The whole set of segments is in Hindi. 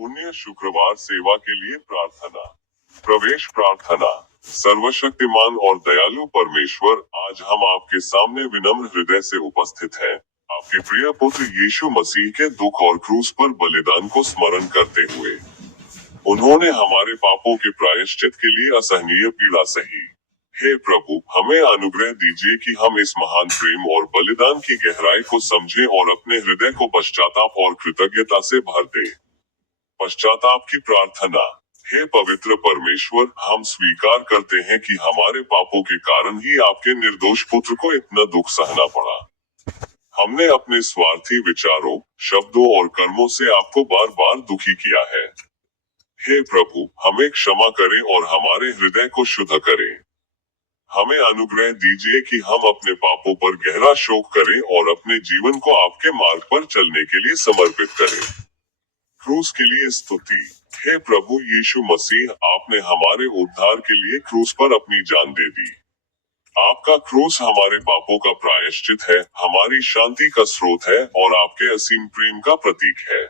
पुण्य शुक्रवार सेवा के लिए प्रार्थना। प्रवेश प्रार्थना। सर्वशक्तिमान और दयालु परमेश्वर, आज हम आपके सामने विनम्र हृदय से उपस्थित हैं, आपके प्रिय पुत्र यीशु मसीह के दुख और क्रूस पर बलिदान को स्मरण करते हुए। उन्होंने हमारे पापों के प्रायश्चित के लिए असहनीय पीड़ा सही। हे प्रभु, हमें अनुग्रह दीजिए कि हम इस महान प्रेम और बलिदान की गहराई को समझें और अपने हृदय को पश्चाताप और कृतज्ञता से भर दें। पश्चाताप की प्रार्थना। हे पवित्र परमेश्वर, हम स्वीकार करते हैं कि हमारे पापों के कारण ही आपके निर्दोष पुत्र को इतना दुख सहना पड़ा। हमने अपने स्वार्थी विचारों, शब्दों और कर्मों से आपको बार बार दुखी किया है। हे प्रभु, हमें क्षमा करें और हमारे हृदय को शुद्ध करें। हमें अनुग्रह दीजिए कि हम अपने पापों पर गहरा शोक करें और अपने जीवन को आपके मार्ग पर चलने के लिए समर्पित करें। क्रूस के लिए स्तुति। हे प्रभु यीशु मसीह, आपने हमारे उद्धार के लिए क्रूस पर अपनी जान दे दी। आपका क्रूस हमारे पापों का प्रायश्चित है, हमारी शांति का स्रोत है और आपके असीम प्रेम का प्रतीक है।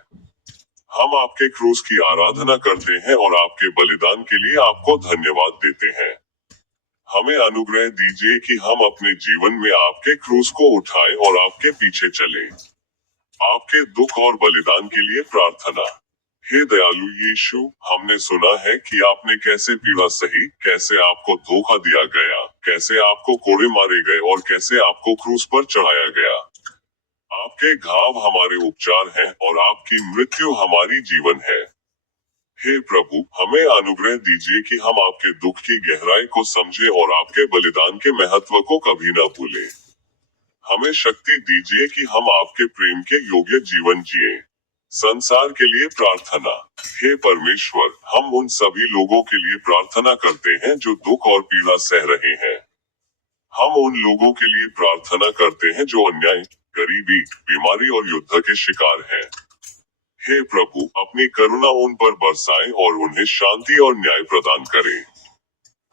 हम आपके क्रूस की आराधना करते हैं और आपके बलिदान के लिए आपको धन्यवाद देते हैं। हमें अनुग्रह दीजिए कि हम अपने जीवन में आपके क्रूस को उठाएं और आपके पीछे चलें। आपके दुख और बलिदान के लिए प्रार्थना। हे दयालु यीशु, हमने सुना है कि आपने कैसे पीड़ा सही, कैसे आपको धोखा दिया गया, कैसे आपको कोड़े मारे गए और कैसे आपको क्रूस पर चढ़ाया गया। आपके घाव हमारे उपचार हैं और आपकी मृत्यु हमारी जीवन है। हे प्रभु, हमें अनुग्रह दीजिए कि हम आपके दुख की गहराई को समझें और आपके बलिदान के महत्व को कभी न भूलें। हमें शक्ति दीजिए कि हम आपके प्रेम के योग्य जीवन जिएं। संसार के लिए प्रार्थना। हे परमेश्वर, हम उन सभी लोगों के लिए प्रार्थना करते हैं जो दुख और पीड़ा सह रहे हैं। हम उन लोगों के लिए प्रार्थना करते हैं जो अन्याय, गरीबी, बीमारी और युद्ध के शिकार हैं। हे प्रभु, अपनी करुणा उन पर बरसाएं और उन्हें शांति और न्याय प्रदान करें।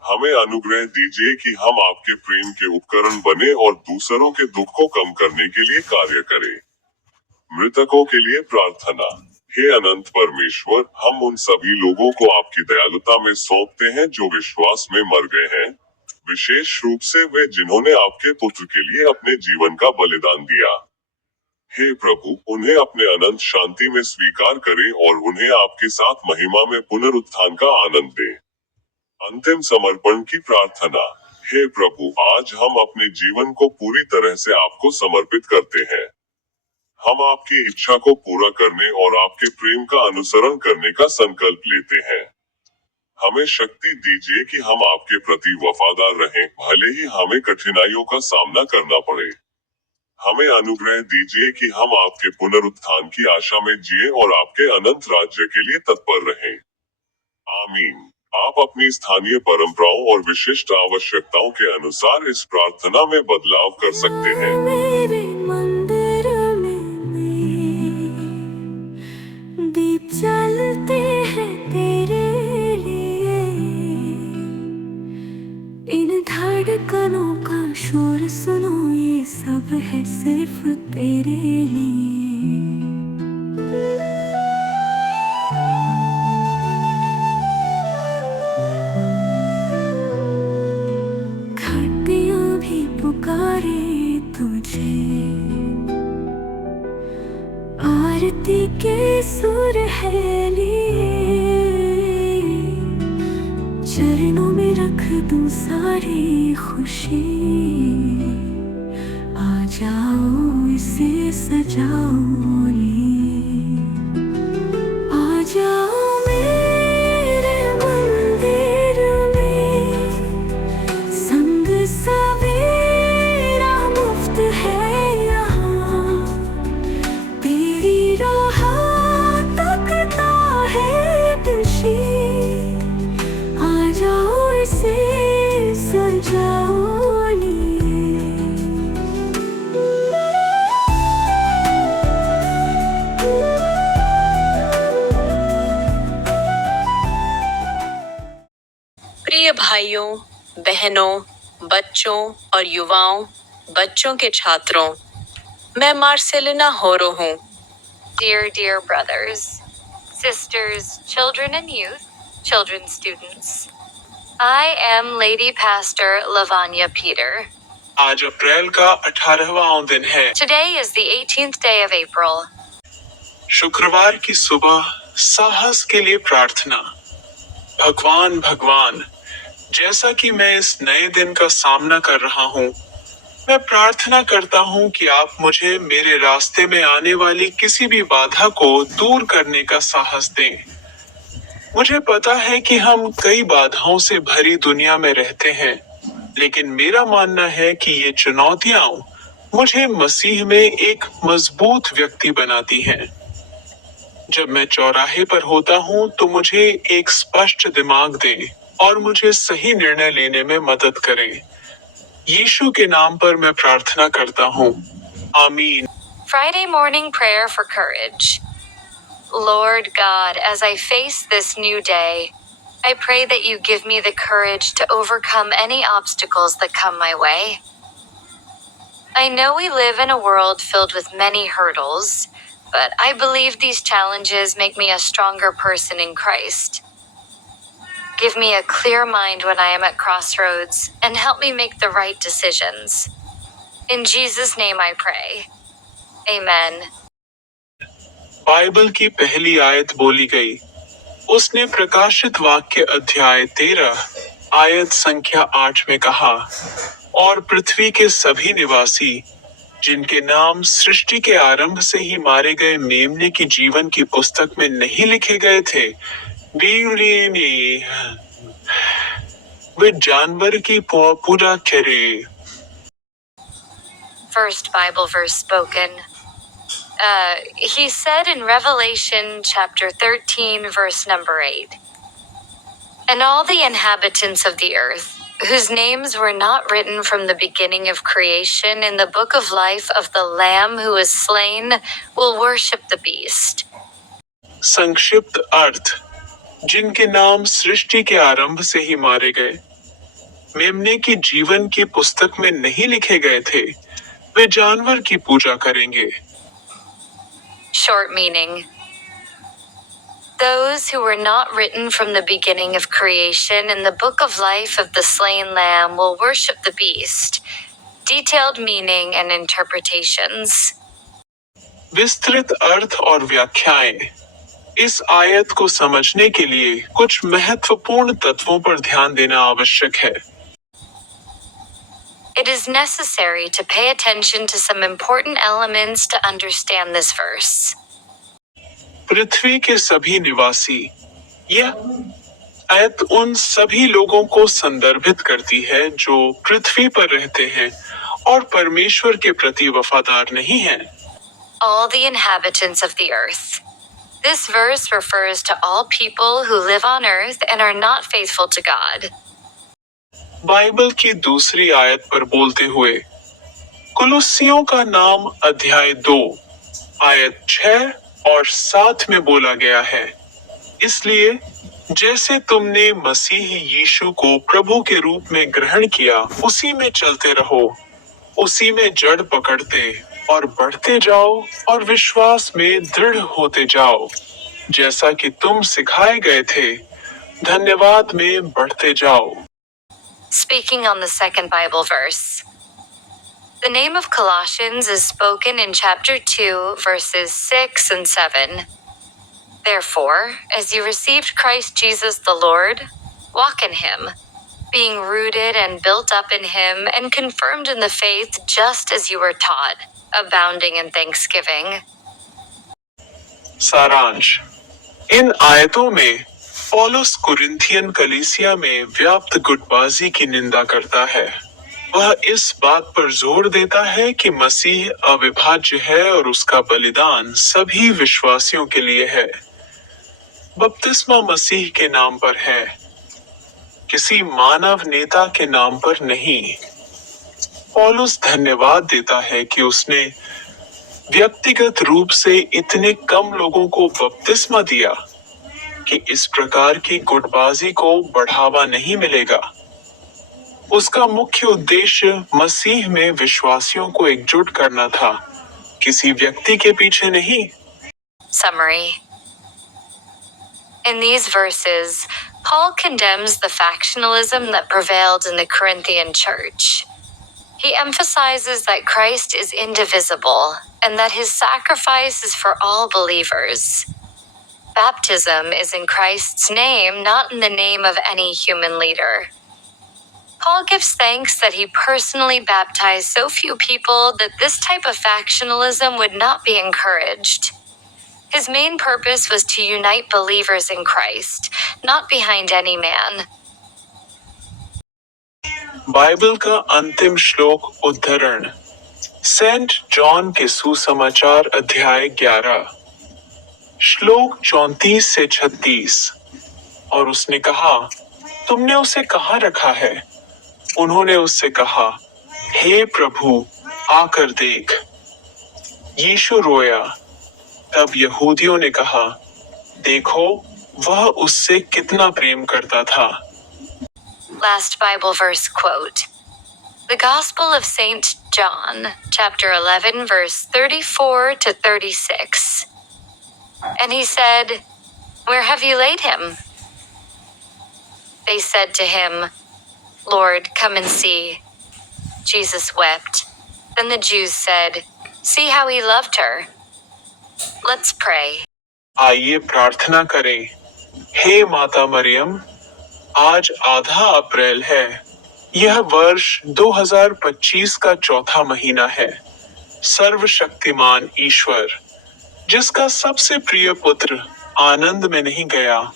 हमें अनुग्रह दीजिए कि हम आपके प्रेम के उपकरण बने और दूसरों के दुख को कम करने के लिए कार्य करें। मृतकों के लिए प्रार्थना। हे अनंत परमेश्वर, हम उन सभी लोगों को आपकी दयालुता में सौंपते हैं जो विश्वास में मर गए हैं, विशेष रूप से वे जिन्होंने आपके पुत्र के लिए अपने जीवन का बलिदान दिया। हे प्रभु, उन्हें अपने अनंत शांति में स्वीकार करें और उन्हें आपके साथ महिमा में पुनरुत्थान का आनंद दें। अंतिम समर्पण की प्रार्थना। हे प्रभु, आज हम अपने जीवन को पूरी तरह से आपको समर्पित करते हैं। हम आपकी इच्छा को पूरा करने और आपके प्रेम का अनुसरण करने का संकल्प लेते हैं। हमें शक्ति दीजिए कि हम आपके प्रति वफादार रहें, भले ही हमें कठिनाइयों का सामना करना पड़े। हमें अनुग्रह दीजिए कि हम आपके पुनरुत्थान की आशा में जिएं और आपके अनंत राज्य के लिए तत्पर रहें। आमीन। आप अपनी स्थानीय परंपराओं और विशिष्ट आवश्यकताओं के अनुसार इस प्रार्थना में बदलाव कर सकते हैं। मेरे मंदिर में दीप जलते हैं तेरे लिए, इन धड़कनों का शोर सुनो, ये सब है सिर्फ तेरे लिए। घंटियां भी पुकारे तुझे, आरती के सुर है लिए, चरणों में रख दूं सारी खुशी। आ जाओ, इसे सजाओ लिए, आ जाओ मेरे मंदिर में, संग सवेरा मुफ्त है यहाँ, तेरी राह तकता है दिशी। आ जाओ, इसे सजाओ लिए। प्रिय भाइयों, बहनों, बच्चों और युवाओं, बच्चों के छात्रों, मैं मार्सेलिना होरो हूँ। Dear brothers, sisters, children and youth, children's students. I am Lady Pastor Lavanya Peter. आज अप्रैल का 18वां दिन है। Today is the 18th day of April. शुक्रवार की सुबह साहस के लिए प्रार्थना। भगवान भगवान, जैसा कि मैं इस नए दिन का सामना कर रहा हूँ, मैं प्रार्थना करता हूँ कि आप मुझे मेरे रास्ते में आने वाली किसी भी बाधा को दूर करने का साहस दें। मुझे पता है कि हम कई बाधाओं से भरी दुनिया में रहते हैं, लेकिन मेरा मानना है कि ये चुनौतियां मुझे मसीह में एक मजबूत व्यक्ति बनाती हैं। जब मैं चौराहे पर होता हूँ तो मुझे एक स्पष्ट दिमाग दें और मुझे सही निर्णय लेने में मदद करें। यीशु के नाम पर मैं प्रार्थना करता हूँ, आमीन। Friday morning prayer for courage. Lord God, as I face this new day, I pray that you give me the courage to overcome any obstacles that come my way. I know we live in a world filled with many hurdles, but I believe these challenges make me a stronger person in Christ. Give me a clear mind when I am at crossroads and help me make the right decisions. In Jesus' name I pray. Amen. Bible की पहली आयत बोली गई। उसने प्रकाशित वाक्य अध्याय 13 आयत संख्या 8 में कहा, और पृथ्वी के सभी निवासी जिनके नाम सृष्टि के आरंभ से ही मारे गए मेमने की जीवन की पुस्तक में नहीं लिखे गए थे, वे जानवर की पूजा करे। First Bible verse spoken. He said in Revelation chapter 13 verse number 8, and all the inhabitants of the earth, whose names were not written from the beginning of creation in the book of life of the Lamb who was slain, will worship the beast. संक्षिप्त अर्थ, जिनके नाम सृष्टि के आरंभ से ही मारे गए, मेमने की जीवन की पुस्तक में नहीं लिखे गए थे, वे जानवर की पूजा करेंगे। Short meaning. Those who were not written from the beginning of creation in the book of life of the slain lamb will worship the beast. Detailed meaning and interpretations. विस्तृत अर्थ और व्याख्याएं। इस आयत को समझने के लिए कुछ महत्वपूर्ण तत्वों पर ध्यान देना आवश्यक है। It is necessary to pay attention to some important elements to understand this verse. पृथ्वी के सभी निवासी, यह आयत उन सभी लोगों को संदर्भित करती है जो पृथ्वी पर रहते हैं और परमेश्वर के प्रति वफादार नहीं हैं। All the inhabitants of the earth. This verse refers to all people who live on earth and are not faithful to God. Bible की दूसरी आयत पर बोलते हुए कुलुस्सियों का नाम अध्याय 2 आयत 6 और 7 में बोला गया है, इसलिए जैसे तुमने मसीह यीशु को प्रभु के रूप में ग्रहण किया, उसी में चलते रहो, उसी में जड़ पकड़ते और बढ़ते जाओ और विश्वास में दृढ़ होते जाओ, जैसा कि तुम सिखाए गए थे, धन्यवाद में बढ़ते जाओ। Speaking on the second Bible verse. The name of Colossians is spoken in chapter 2, verses 6 and 7. Therefore, as you received Christ Jesus the Lord, walk in him, being rooted and built up in him and confirmed in the faith just as you were taught, abounding in thanksgiving. सारांश। इन आयतों में पौलुस कुरिन्थियन कलीसिया में व्याप्त गुटबाजी की निंदा करता है। वह इस बात पर जोर देता है कि मसीह अविभाज्य है और उसका बलिदान सभी विश्वासियों के लिए है। बपतिस्मा मसीह के नाम पर है, किसी मानव नेता के नाम पर नहीं। पौलुस धन्यवाद देता है कि उसने व्यक्तिगत रूप से इतने कम लोगों को बपतिस्मा दिया कि इस प्रकार की गुटबाजी को बढ़ावा नहीं मिलेगा। उसका मुख्य उद्देश्य मसीह में विश्वासियों को एकजुट करना था, किसी व्यक्ति के पीछे नहीं। Summary. In these verses, Paul condemns the factionalism that prevailed in the Corinthian church. He emphasizes that Christ is indivisible and that his sacrifice is for all believers. Baptism is in Christ's name, not in the name of any human leader. Paul gives thanks that he personally baptized so few people that this type of factionalism would not be encouraged. His main purpose was to unite believers in Christ, not behind any man. Bible का अंतिम श्लोक उद्धरण सेंट जॉन के सुसमाचार अध्याय 11 श्लोक 34 से 36। और उसने कहा, तुमने उसे कहाँ रखा है? उन्होंने उससे कहा, हे प्रभु, आकर देख। यीशु रोया। तब यहूदियों ने कहा, देखो, वह उससे कितना प्रेम करता था। Last Bible verse quote. The Gospel of St. John, chapter 11, verse 34 to 36. And he said, Where have you laid him? They said to him, Lord, come and see. Jesus wept. Then the Jews said, See how he loved her. Let's pray. आइए प्रार्थना करें। हे माता मरियम, आज आधा अप्रैल है। यह वर्ष 2025 का चौथा महीना है। सर्वशक्तिमान ईश्वर, जिसका सबसे प्रिय पुत्र आनंद में नहीं गया,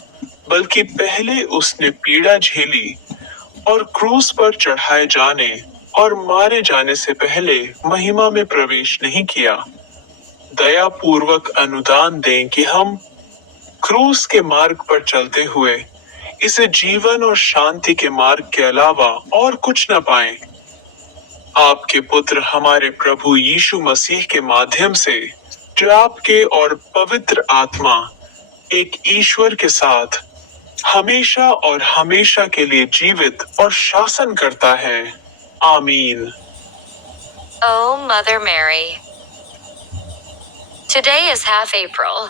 बल्कि पहले उसने पीड़ा झेली और क्रूस पर चढ़ाए जाने और मारे जाने से पहले महिमा में प्रवेश नहीं किया। दया पूर्वक अनुदान दें कि हम क्रूस के मार्ग पर चलते हुए इसे जीवन और शांति के मार्ग के अलावा और कुछ न पाएं। आपके पुत्र हमारे प्रभु यीशु मसीह के माध्यम से, जो आपके और पवित्र आत्मा एक ईश्वर के साथ हमेशा और हमेशा के लिए जीवित और शासन करता है। आमीन। Oh, Mother Mary. Today is half April.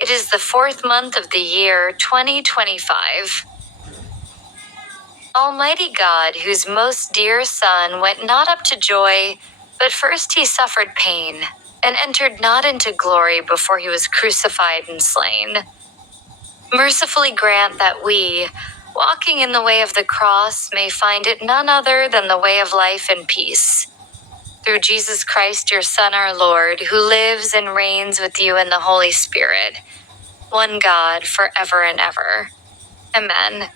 It is the 4th month of the year 2025. Almighty God, whose most dear Son went not up to joy, but first he suffered pain, and entered not into glory before he was crucified and slain, mercifully grant that we, walking in the way of the cross, may find it none other than the way of life and peace. Through Jesus Christ, your Son, our Lord, who lives and reigns with you in the Holy Spirit, one God, forever and ever. Amen.